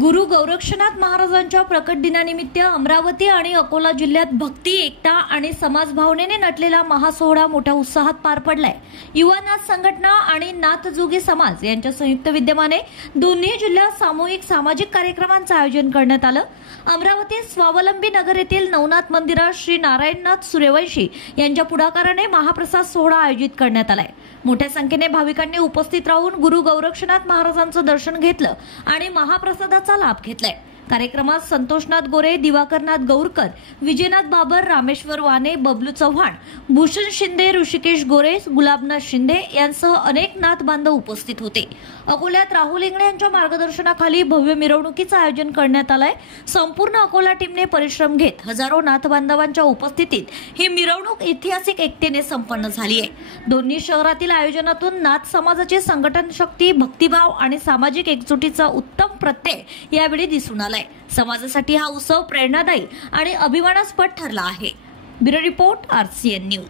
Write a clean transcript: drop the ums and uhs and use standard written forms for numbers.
गुरु गोरक्षनाथ महाराजांच्या प्रकट दिनानिमित्त अमरावती आणि अकोला जिल्ह्यात भक्ती, एकता आणि समाज भावनेने नटलेला महासोहळा मोठ्या उत्साहात पार पडलाय। युवा नाथ संघटना आणि नाथजोगी समाज यांच्या संयुक्त विद्यमाने दोन्ही जिल्ह्यात सामूहिक सामाजिक कार्यक्रमांचे आयोजन करण्यात आलं। अमरावती स्वावलंबी नगर येथील नवनाथ मंदिरात श्री नारायणनाथ सूर्यवंशी यांच्या पुढाकाराने महाप्रसाद सोहळा आयोजित करण्यात आलाय। मोठ्या संख्येने भाविकांनी उपस्थित राहून गुरु गोरक्षनाथ महाराजांचं दर्शन घेतलं आणि महाप्रसादाचा लाभ घेतलाय। कार्यक्रमात संतोषनाथ गोरे, दिवाकरनाथ गौरकर, विजयनाथ बाबर, रामेश्वर वाने, बबलू चव्हाण, भूषण शिंदे, ऋषिकेश गोरे, गुलाबनाथ शिंदे यांसह अनेक नाथ बांधव उपस्थित होते। अकोल्यात राहुल इंगळे यांच्या मार्गदर्शनाखाली भव्य मिरवणुकीचं आयोजन करण्यात आलंय। संपूर्ण अकोला टीमने परिश्रम घेत हजारो नाथ बांधवांच्या उपस्थितीत ही मिरवणूक ऐतिहासिक एकतेने संपन्न झाली आहे। दोन्ही शहरातील आयोजनातून नाथ समाजाची संघटन शक्ती, भक्तिभाव आणि सामाजिक एकजुटीचा उत्तम प्रत्यय यावेळी दिसून आला। समाजासाठी हा उत्सव प्रेरणादायी आणि अभिमानास्पद ठरला आहे। Bureau report, RCN news.